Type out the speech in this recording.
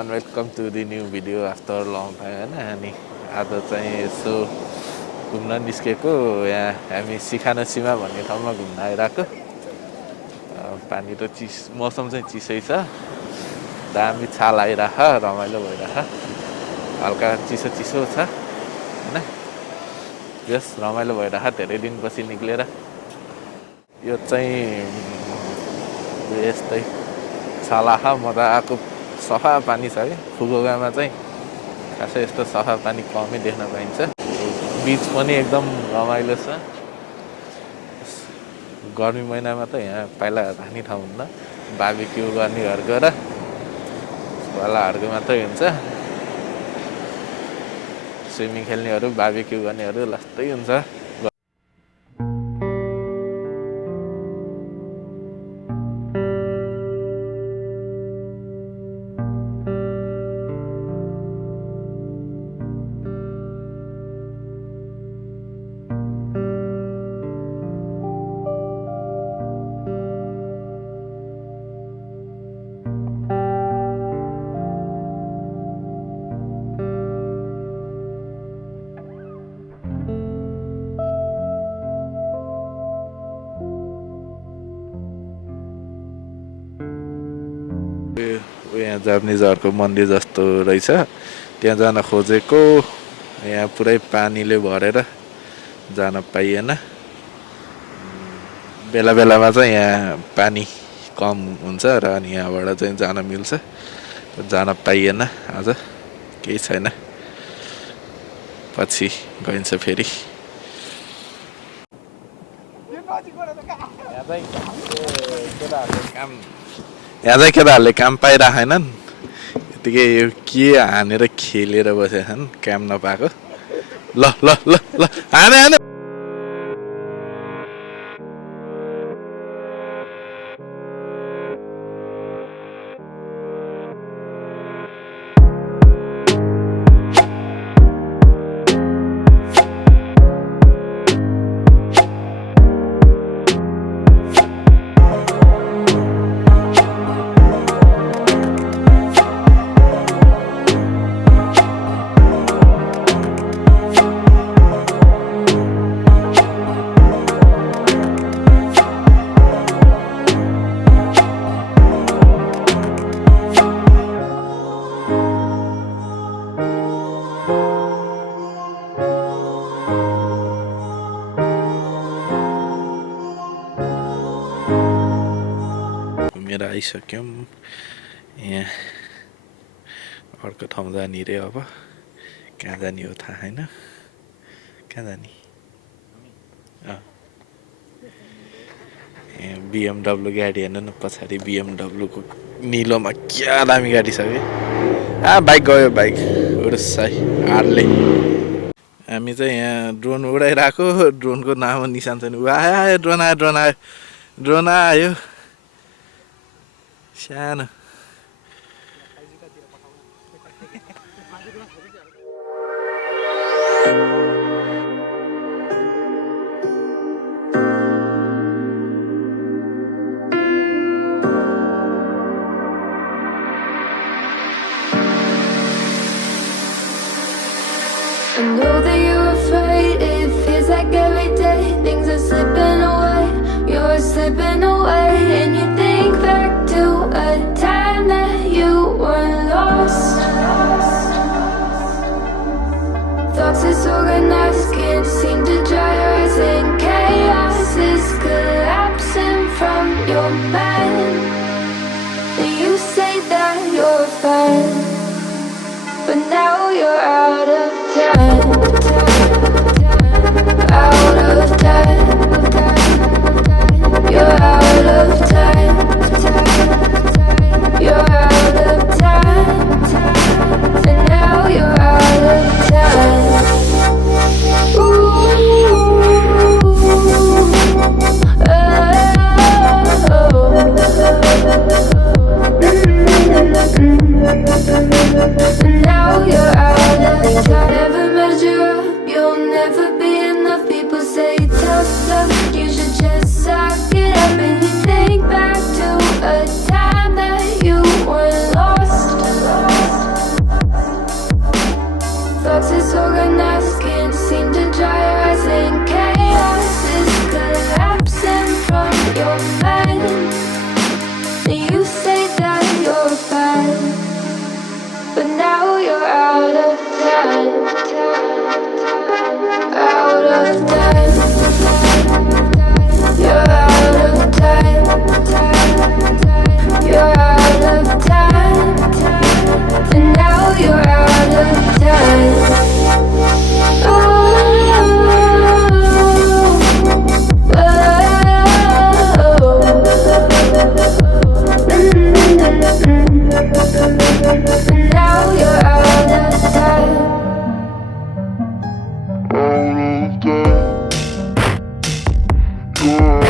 Everyone welcome to the new video after long time होइन। अनि आज चाहिँ यसो घुम्न निस्केको। यहाँ हामी सिखानोसीमा भन्ने ठाउँमा घुम्न आइरहेको। पानी त मौसम चाहिँ चिसै छ, दामी छाल आइरह, रमाइलो भइरह, हल्का चिसो चिसो छ होइन। यस रमाइलो भइरह धेरै दिनपछि निक्लेर। यो चाहिँ यस्तै छलाह मजाको सफा पानी छ कि फुकुओकामा चाहिँ खासै यस्तो सफा पानी कमै देख्न पाइन्छ। बीच पनि एकदम रमाइलो छ। गर्मी महिनामा त यहाँ पहिला राख्ने ठाउँ हुन्न, बार्बिक्यू गर्नेहरूको र खोलाहरूको मात्रै हुन्छ। स्विमिङ खेल्नेहरू बार्बिक्यू गर्नेहरू लस्तै हुन्छ। यहाँ जापानिजहरूको मन्दिर जस्तो रहेछ, त्यहाँ जान खोजेको। यहाँ पुरै पानीले भरेर जान पाइएन। बेला बेलामा चाहिँ यहाँ पानी कम हुन्छ र अनि यहाँबाट चाहिँ जान मिल्छ, जान पाइएन। आज केही छैन, पछि गइन्छ फेरि। यहाँ चाहिँ केटाहरूले काम पाइरहेनन्, यतिकै यो के हानेर खेलेर बसेका छन् काम नपाएको। ल ल ल ल हाने हाने। घुमेर आइसक्यौँ। यहाँ अर्को ठाउँ जाने रे। अब कहाँ जाने हो थाहा छैन। कहाँ जाने? BMW गाडी हेर्नु न, पछाडि BMW को निलोमा क्या दामी गाडी छ कि। बाइक गयो, बाइक उडुसाई हार्ले। हामी चाहिँ यहाँ ड्रोन उडाइरहेको, ड्रोनको नाम निशान छैन। आयो ड्रोन आयो, ड्रोन आयो, ड्रोन आयो सानो। I know that you're afraid, it feels like every day things are slipping away, you're slipping away. And you think back to a time that you were lost. Thoughts disorganized, can't seem to dry your eyes, and chaos is collapsing from your mind. And you say that you're fine, but now you're out of time, out of time. You're out of time, you're out of time, and now you're out of time. Now you're out of time. Never measure up, you'll never be enough. People say tough good.